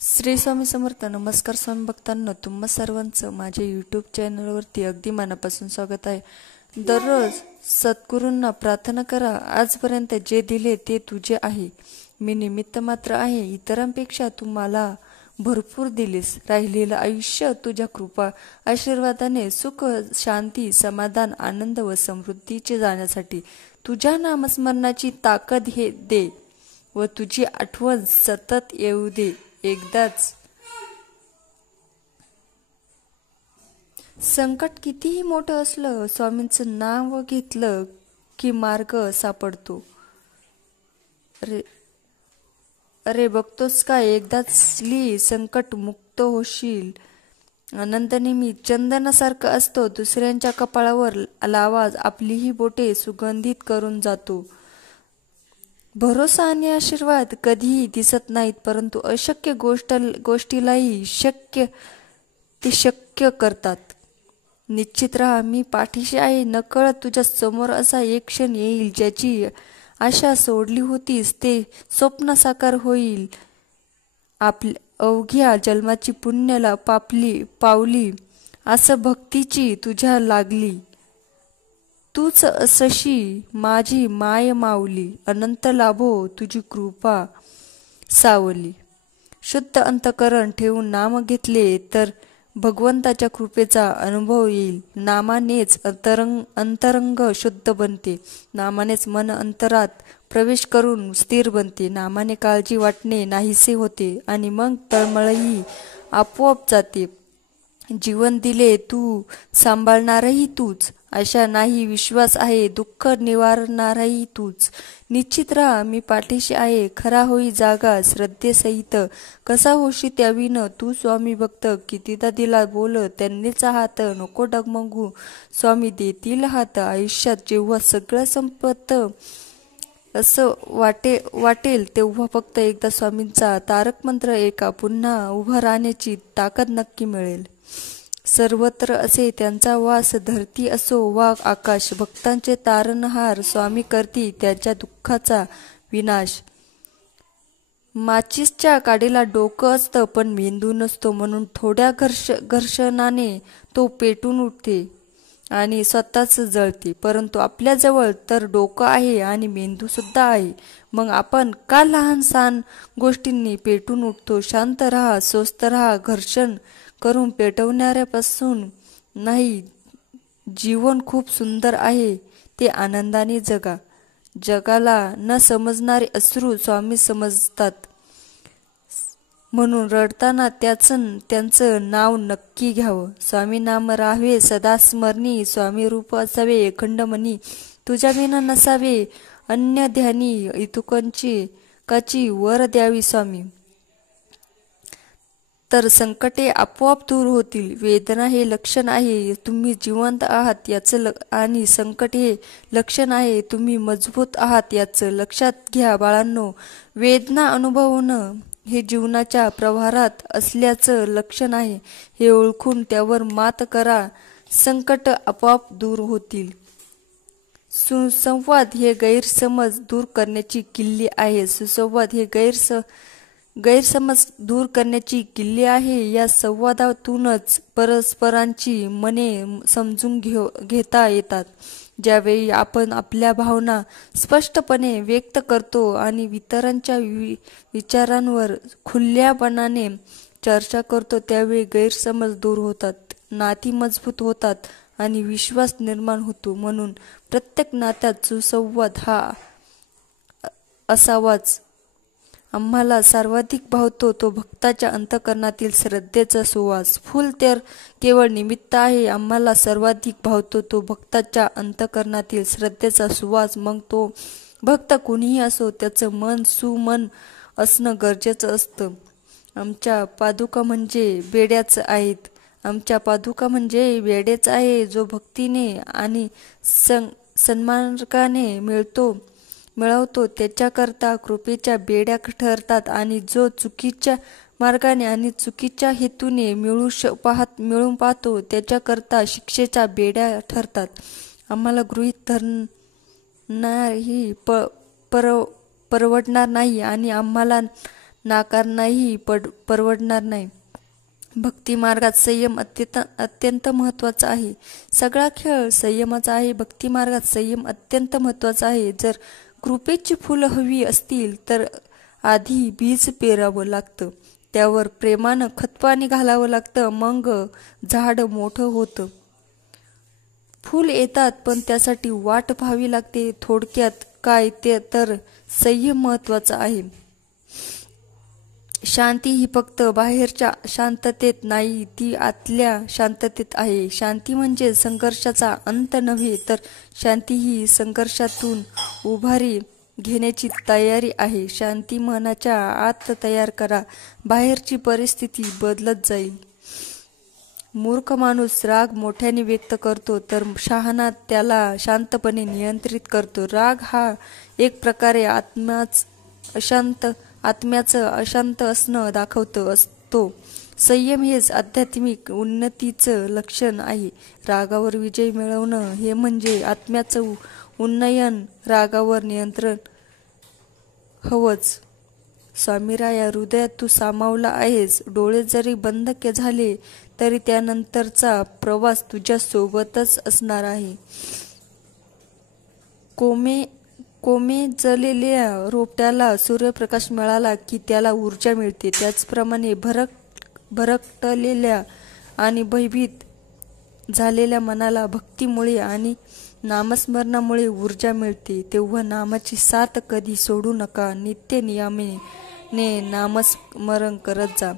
श्री स्वामी समर्थ. नमस्कार स्वामी भक्तांनो, तुम्हा सर्वांचं माझ्या यूट्यूब चॅनलवरती अगदी मनापासून स्वागत आहे. दररोज सद्गुरूंना प्रार्थना करा, आजपर्यंत जे दिले ते तुझे आहे, मी निमित्त मात्र आहे. इतरांपेक्षा तू मला भरपूर दिलेस, राहिलेलं आयुष्य तुझ्या कृपा आशीर्वादाने सुख शांती समाधान आनंद व समृद्धीचे जाण्यासाठी तुझ्या नामस्मरणाची ताकद हे दे व तुझी आठवण सतत येऊ दे. एकदाच संकट कितीही मोठं असलं, स्वामींचं नाव घेतलं की मार्ग सापडतो. अरे बघतोस का, एकदाच संकट मुक्त होशील. आनंद नेहमी चंदनासारखं असतो, दुसऱ्यांच्या कपाळावर लावा, आपलीही बोटे सुगंधित करून जातो. भरोसा आणि आशीर्वाद कधीही दिसत नाहीत, परंतु अशक्य गोष्टीलाही शक्य करतात. निश्चित राहा, मी पाठीशी आहे. नकळत तुझ्या समोर असा एक क्षण येईल, ज्याची आशा सोडली होतीस ते स्वप्न साकार होईल. आपल्या अवघ्या जन्माची पुण्याला पावली असं भक्तीची तुझ्या लागली. तूच असशी माझी माय माऊली, अनंत लाभो तुझी कृपा सावली. शुद्ध अंतकरण ठेवून नाम घेतले तर भगवंताच्या कृपेचा अनुभव येईल. नामानेच अंतरंग शुद्ध बनते, नामानेच मन अंतरात प्रवेश करून स्थिर बनते, नामाने काळजी वाटणे नाहीसे होते आणि मग तळमळही आपोआप जाते. जीवन दिले तू, सांभाळणारही तूच, आशा नाही विश्वास आहे, दुःख निवारणारही तूच. निश्चित राहा, मी पाठीशी आहे. खरा होई जागा श्रद्धेसहित, कसा होशी त्याविन तू स्वामी भक्त. कितीदा दिला बोल त्यांनीच हात, नको डगमगू स्वामी देतील हात. आयुष्यात जेव्हा सगळं संपत असं वाटेल तेव्हा फक्त एकदा स्वामींचा तारक मंत्र ऐका, पुन्हा उभं राहण्याची ताकद नक्की मिळेल. सर्वत्र असे त्यांचा वास, धरती असो वा आकाश, भक्तांचे तारणहार स्वामी करती त्यांच्या दुःखाचा विनाश. माचीसच्या काडीला डोकं असतं पण मेंदू नसतो, म्हणून थोड्या घर्षणाने तो पेटून उठते आणि स्वतःच जळते. परंतु आपल्याजवळ तर डोकं आहे आणि मेंदू सुद्धा आहे, मग आपण का लहान सहान गोष्टींनी पेटून उठतो. शांत राहा, स्वस्थ राहा, घर्षण करून पेटवणाऱ्यापासून नाही. जीवन खूप सुंदर आहे, ते आनंदाने जगा. जगाला न समजणारे अश्रू स्वामी समजतात, म्हणून रडताना त्यांचं नाव नक्की घ्यावं. स्वामी नाम राहावे सदा स्मरणी, स्वामी रूप असावे अखंड मनी. तुझ्या विना नसावे अन्य ध्यानी, इतुकांची काची वर द्यावी स्वामी. तर संकटे आपोआप दूर होतील. वेदना हे लक्षण आहे तुम्ही जिवंत आहात याचं, आणि संकट हे लक्षण आहे तुम्ही मजबूत आहात याचं. लक्षात घ्या बाळांनो, वेदना अनुभवणं हे जीवनाच्या प्रवाहात असल्याचं लक्षण आहे. हे ओळखून त्यावर मात करा, संकट आपोआप दूर होतील. सुसंवाद हे गैरसमज दूर करण्याची किल्ली आहे. सुसंवाद हे गैरसमज दूर करण्याची किल्ली आहे. या संवादातूनच परस्परांची मने समजून घेता येतात. ज्यावेळी आपण आपल्या भावना स्पष्टपणे व्यक्त करतो आणि इतरांच्या विचारांवर खुल्यापणाने चर्चा करतो, त्यावेळी गैरसमज दूर होतात, नाती मजबूत होतात आणि विश्वास निर्माण होतो. म्हणून प्रत्येक नात्यात सुसंवाद हा असावाच. आम्हाला सर्वाधिक भावतो तो भक्ताच्या अंतःकरणातील श्रद्धेचा सुवास. फूल तर केवळ निमित्त आहे. आम्हाला सर्वाधिक भावतो तो भक्ताच्या अंतःकरणातील श्रद्धेचा सुवास. मग तो भक्त कुणीही असो, त्याचं मन सुमन असणं गरजेचं असतं. आमच्या पादुका म्हणजे बेड्याच आहेत. आमच्या पादुका म्हणजे बेड्याच आहे, जो भक्तीने आणि सन्मार्गाने मिळवतो त्याच्याकरता कृपेच्या बेड्या ठरतात, आणि जो चुकीच्या मार्गाने आणि चुकीच्या हेतूने मिळून पाहतो त्याच्याकरता शिक्षेच्या बेड्या ठरतात. आम्हाला गृहीत धरणारही परवडणार नाही आणि आम्हाला नाकारणंही परवडणार नाही. भक्ती मार्गात संयम अत्यंत महत्त्वाचा आहे. सगळा खेळ संयमाचा आहे. भक्ती मार्गात संयम अत्यंत महत्त्वाचा आहे. जर कृपेची फुलं हवी असतील तर आधी बीज पेरावं लागतं. त्यावर प्रेमानं खतपाणी घालावं लागतं. मग झाड मोठं होतं. फूल येतात पण त्यासाठी वाट पाहावी लागते. थोडक्यात काय ते तर संयम महत्त्वाचा आहे. शांती ही फक्त बाहेरच्या शांततेत नाही, ती आतल्या शांततेत आहे. शांती म्हणजे संघर्षाचा अंत नव्हे, तर शांती ही संघर्षातून उभारी घेण्याची तयारी आहे. शांती मनाच्या आत तयार करा, बाहेरची परिस्थिती बदलत जाईल. मूर्ख माणूस राग मोठ्याने व्यक्त करतो, तर शहाणा त्याला शांतपणे नियंत्रित करतो. राग हा एक प्रकारे आत्म्याचं अशांत असणं दाखवत असतो. संयम हेच आध्यात्मिक उन्नतीचं लक्षण आहे. रागावर विजय मिळवणं हे म्हणजे आत्म्याचं उन्नयन. रागावर नियंत्रण हवंच. स्वामीराया, हृदयात तू सामावला आहेस. डोळे जरी बंद झाले तरी त्यानंतरचा प्रवास तुझ्या सोबतच असणार आहे. कोमेजलेल्या रोपट्याला सूर्यप्रकाश मिळाला की त्याला ऊर्जा मिळते. त्याचप्रमाणे भरकटलेल्या आणि भयभीत झालेल्या मनाला भक्तीमुळे आणि नामस्मरणामुळे ऊर्जा मिळते. तेव्हा नामाची साथ कधी सोडू नका. नित्य नियमाने नामस्मरण करत जा.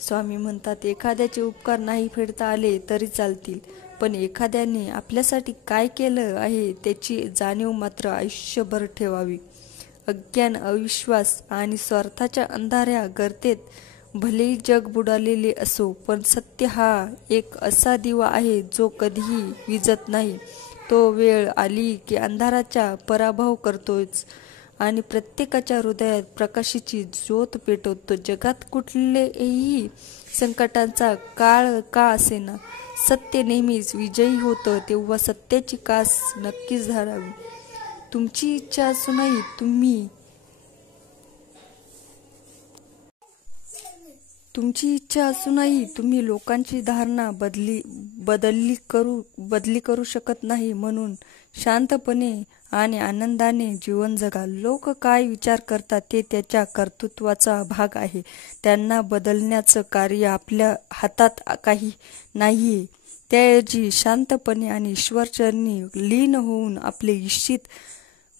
स्वामी म्हणतात, एखाद्याचे उपकार नाही फेडता आले तरी चालतील, पण एखाद्याने आपल्यासाठी काय केलं आहे त्याची जाणीव मात्र आयुष्यभर ठेवावी. अज्ञान, अविश्वास आणि स्वार्थाच्या अंधाऱ्या गर्तेत भलेही जग बुडालेले असो, पण सत्य हा एक असा दिवा आहे जो कधीही विझत नाही. तो वेळ आली की अंधाराचा पराभव करतोच आणि प्रत्येकाच्या हृदयात प्रकाशाची ज्योत पेटवतो. जगात कुठलेही संकटांचा काळ का असेना, सत्य नेहमीच विजयी होतं. तेव्हा सत्याची कास नक्कीच धरावी. तुमची इच्छा असूनही तुम्ही लोकांची धारणा बदली करू शकत नाही. म्हणून शांतपणे आणि आनंदाने जीवन जगा. लोक काय विचार करतात ते त्याच्या कर्तृत्वाचा भाग आहे. त्यांना बदलण्याचं कार्य आपल्या हातात काही नाहीये. त्याऐवजी शांतपणे आणि ईश्वरचरणी लीन होऊन आपले इच्छित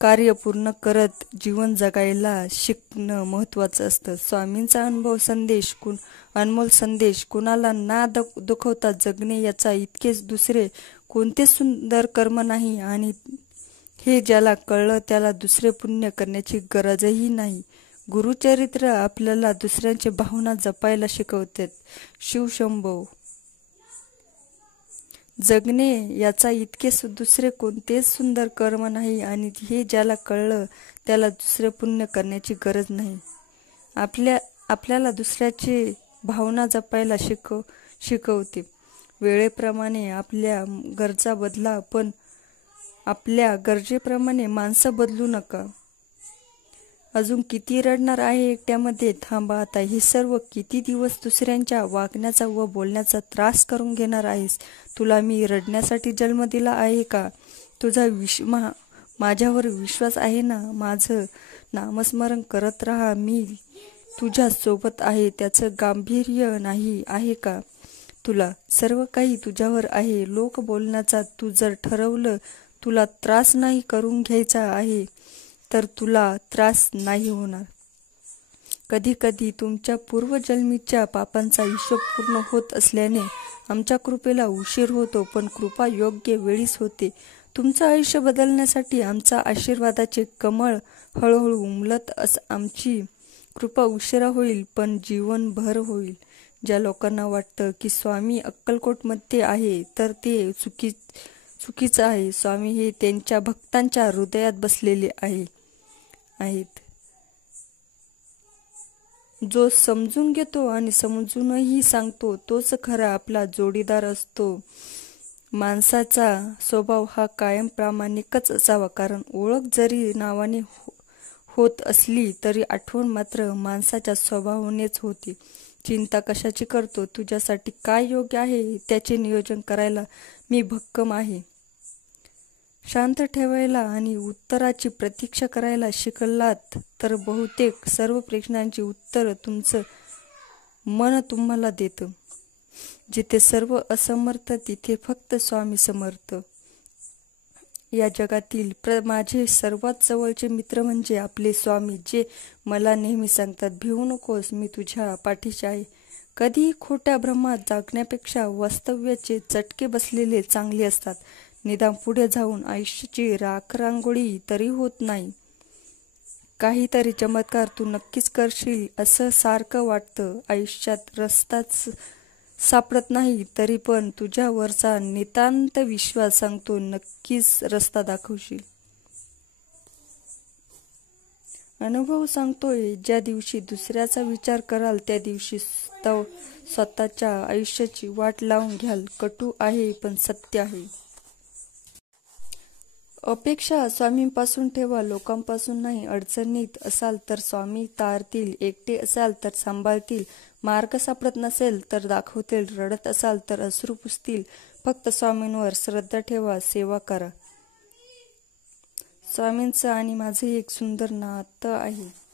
कार्य पूर्ण करत जीवन जगायला शिकणं महत्त्वाचं असतं. स्वामींचा अनमोल संदेश, कुणाला ना दुखवता जगणे याचा इतकेच दुसरे कोणते सुंदर कर्म नाही. आणि हे ज्याला कळलं त्याला दुसरे पुण्य करण्याची गरजही नाही. गुरुचरित्र आपल्याला दुसऱ्यांची भावना जपायला शिकवतात. शिवशंभो. जगणे याचा इतके दुसरे कोणतेच सुंदर कर्म नाही. आणि हे ज्याला कळलं त्याला दुसरे पुण्य करण्याची गरज नाही. आपल्याला दुसऱ्याची भावना जपायला शिकवते. वेळेप्रमाणे आपल्या गरजा बदला, पण आपल्या गरजेप्रमाणे माणसं बदलू नका. अजून किती रडणार आहे एकट्यामध्ये? थांबा आता. हे सर्व किती दिवस दुसऱ्यांच्या वागण्याचा व बोलण्याचा त्रास करून घेणार आहेस? तुला मी रडण्यासाठी जन्म दिला आहे का? तुझा माझ्यावर विश्वास आहे ना? माझं नामस्मरण करत राहा. मी तुझ्या सोबत आहे. त्याचं गांभीर्य नाही आहे का तुला? सर्व काही तुझ्यावर आहे. लोक बोलण्याचा तू जर ठरवलं, तुला त्रास नाही करून घ्यायचा आहे, तर तुला त्रास नाही होणार. कधी कधी तुमच्या पूर्वजन्मीच्या पापांचा हिशोब पूर्ण होत असल्याने आमच्या कृपेला उशीर होतो, पण कृपा योग्य वेळीच होते. तुमचं आयुष्य बदलण्यासाठी आमचा आशीर्वादाचे कमळ हळूहळू उमलत आमची कृपा उशिरा होईल, पण जीवनभर होईल. ज्या लोकांना वाटतं की स्वामी अक्कलकोटमध्ये आहे, तर ते चुकीचं आहे. स्वामी हे त्यांच्या भक्तांच्या हृदयात बसलेले आहेत. जो समजून घेतो आणि समजूनही सांगतो तोच खरा आपला जोडीदार असतो. माणसाचा स्वभाव हा कायम प्रामाणिकच असावा, कारण ओळख जरी नावाने होत असली तरी आठवण मात्र माणसाच्या स्वभावानेच होते. चिंता कशाची करतो? तुझ्यासाठी काय योग्य आहे त्याचे नियोजन करायला मी भक्कम आहे. शांत ठेवायला आणि उत्तराची प्रतीक्षा करायला शिकलात तर बहुतेक सर्व प्रश्नांची उत्तर तुमचं मन तुम्हाला देतं. जिथे सर्व असमर्थ तिथे फक्त स्वामी समर्थ. या जगातील माझे सर्वात जवळचे मित्र म्हणजे आपले स्वामी, जे मला नेहमी सांगतात, भिवू नकोस, मी तुझ्या पाठीशी आहे. कधीही खोट्या भ्रमात जगण्यापेक्षा वास्तव्याचे चटके बसलेले चांगले असतात. निदान पुढे जाऊन आयुष्याची राखरांगोळी तरी होत नाही. काहीतरी चमत्कार तू नक्कीच करशील असं सारखं वाटतं. आयुष्यात रस्ताच सापडत नाही तरी पण तुझ्यावरचा नितांत विश्वास सांगतो नक्कीच रस्ता दाखवशील. अनुभव सांगतोय, ज्या दिवशी दुसऱ्याचा विचार कराल त्या दिवशी स्वतःच्या आयुष्याची वाट लावून घ्याल. कटू आहे पण सत्य आहे. अपेक्षा स्वामींपासून ठेवा, लोकांपासून नाही. अडचणीत असाल तर स्वामी तारतील, एकटे असाल तर सांभाळतील, मार्ग सापडत नसेल तर दाखवतील, रडत असाल तर अश्रू पुसतील. फक्त स्वामींवर श्रद्धा ठेवा, सेवा करा. स्वामींचं आणि माझं एक सुंदर नातं आहे.